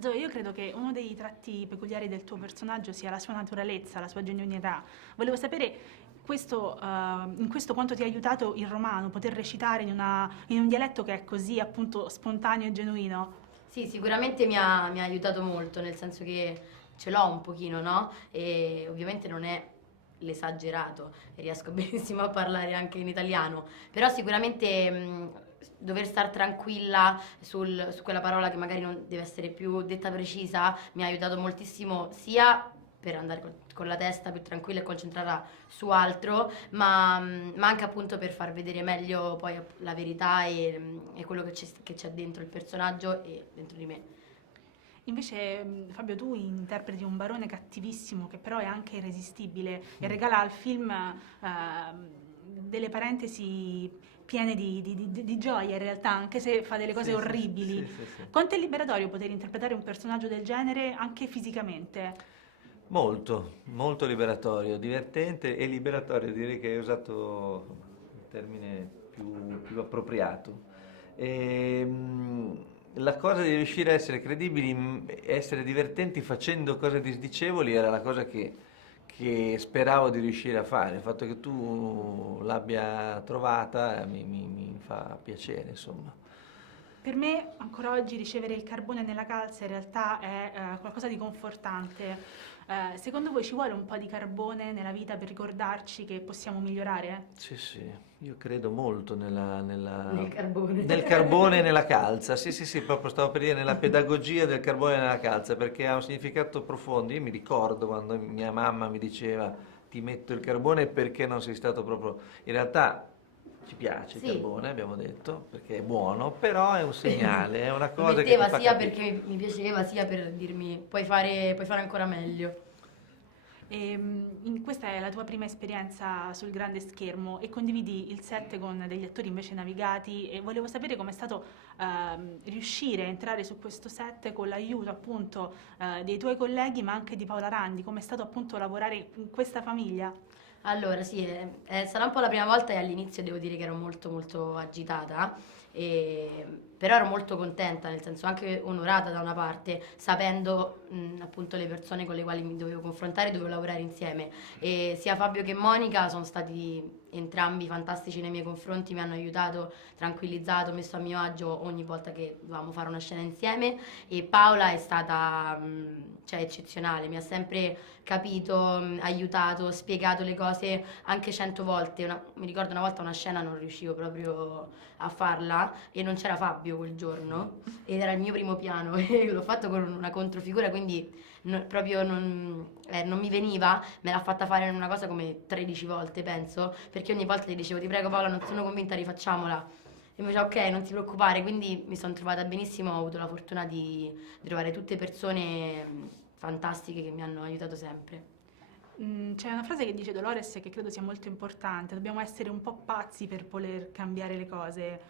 Zoe, io credo che uno dei tratti peculiari del tuo personaggio sia la sua naturalezza, la sua genuinità. Volevo sapere in questo quanto ti ha aiutato il romano, poter recitare in un dialetto che è così appunto spontaneo e genuino. Sì, sicuramente mi ha aiutato molto, nel senso che ce l'ho un pochino, no? E ovviamente non è l'esagerato, e riesco benissimo a parlare anche in italiano, però sicuramente dover stare tranquilla su quella parola che magari non deve essere più detta precisa mi ha aiutato moltissimo sia per andare con la testa più tranquilla e concentrata su altro, ma anche appunto per far vedere meglio poi la verità e quello che c'è dentro il personaggio e dentro di me. Invece, Fabio, tu interpreti un barone cattivissimo che però è anche irresistibile e regala al film delle parentesi piene di gioia in realtà, anche se fa delle cose Sì, sì, sì, orribili. sì, sì, sì. Quanto è liberatorio poter interpretare un personaggio del genere anche fisicamente? Molto, molto liberatorio, divertente e liberatorio, direi che hai usato il termine più appropriato. La cosa di riuscire a essere credibili, essere divertenti facendo cose disdicevoli era la cosa che speravo di riuscire a fare. Il fatto che tu l'abbia trovata mi fa piacere, insomma. Per me, ancora oggi, ricevere il carbone nella calza in realtà è qualcosa di confortante. Secondo voi ci vuole un po' di carbone nella vita per ricordarci che possiamo migliorare? Sì, sì, io credo molto Nel carbone. nel carbone e nella calza. Sì, sì, sì, proprio stavo per dire nella pedagogia del carbone e nella calza, perché ha un significato profondo. Io mi ricordo quando mia mamma mi diceva ti metto il carbone perché non sei stato proprio... In realtà ci piace il Sì, carbone, abbiamo detto, perché è buono, però è un segnale, è una lo cosa che ti metteva fa sia capire. perché mi piaceva, sia per dirmi puoi fare ancora meglio. Questa è la tua prima esperienza sul grande schermo e condividi il set con degli attori invece navigati e volevo sapere com'è stato riuscire a entrare su questo set con l'aiuto appunto dei tuoi colleghi ma anche di Paola Randi, com'è stato appunto lavorare in questa famiglia. Allora, sì, sarà un po' la prima volta e all'inizio devo dire che ero molto molto agitata, però ero molto contenta, nel senso anche onorata da una parte, sapendo appunto le persone con le quali mi dovevo confrontare, dovevo lavorare insieme. E sia Fabio che Monica sono stati entrambi fantastici nei miei confronti, mi hanno aiutato, tranquillizzato, messo a mio agio ogni volta che dovevamo fare una scena insieme e Paola è stata cioè, eccezionale, mi ha sempre capito, aiutato, spiegato le cose anche 100 volte. Mi ricordo una volta una scena non riuscivo proprio a farla e non c'era Fabio quel giorno ed era il mio primo piano e l'ho fatto con una controfigura, quindi proprio non mi veniva, me l'ha fatta fare in una cosa come 13 volte, penso, perché ogni volta gli dicevo ti prego Paola, non sono convinta, rifacciamola. E mi diceva ok, non ti preoccupare, quindi mi sono trovata benissimo, ho avuto la fortuna di trovare tutte persone fantastiche che mi hanno aiutato sempre. C'è una frase che dice Dolores che credo sia molto importante, dobbiamo essere un po' pazzi per voler cambiare le cose.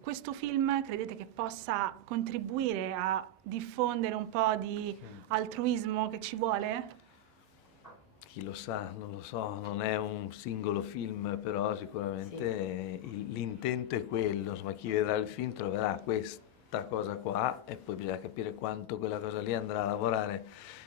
Questo film credete che possa contribuire a diffondere un po' di altruismo che ci vuole? Chi lo sa, non lo so, non è un singolo film, però Sì. sicuramente l'intento è quello, insomma chi vedrà il film troverà questa cosa qua e poi bisogna capire quanto quella cosa lì andrà a lavorare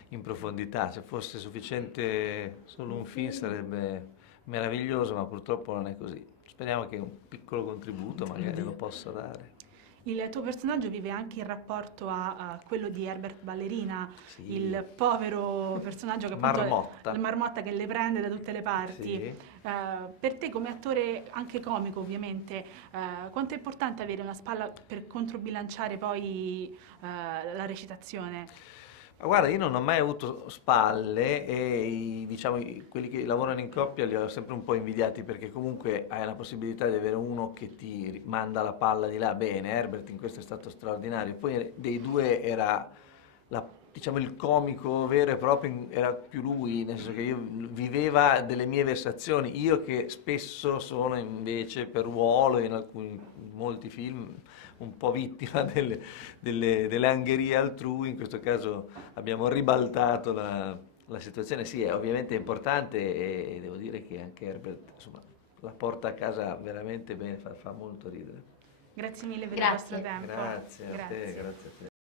in profondità. Se fosse sufficiente solo un film sarebbe meraviglioso, ma purtroppo non è così. Speriamo che un piccolo contributo magari lo Oddio. possa dare. Il tuo personaggio vive anche in rapporto a quello di Herbert Ballerina, Sì, il povero personaggio che appunto è la Marmotta. marmotta che le prende da tutte le parti. Sì. Per te come attore, anche comico ovviamente, quanto è importante avere una spalla per controbilanciare poi la recitazione? Ma guarda, io non ho mai avuto spalle e diciamo, quelli che lavorano in coppia li ho sempre un po' invidiati perché comunque hai la possibilità di avere uno che ti manda la palla di là. Bene, Herbert in questo è stato straordinario. Poi dei due era diciamo, il comico vero e proprio, era più lui, nel senso che io viveva delle mie vessazioni. Io che spesso sono invece per ruolo in molti film un po' vittima delle angherie altrui, in questo caso abbiamo ribaltato la situazione. Sì, è ovviamente importante e devo dire che anche Herbert, insomma, la porta a casa veramente bene, fa molto ridere. Grazie mille per il vostro Grazie. tempo. Grazie a te, Grazie. grazie a te.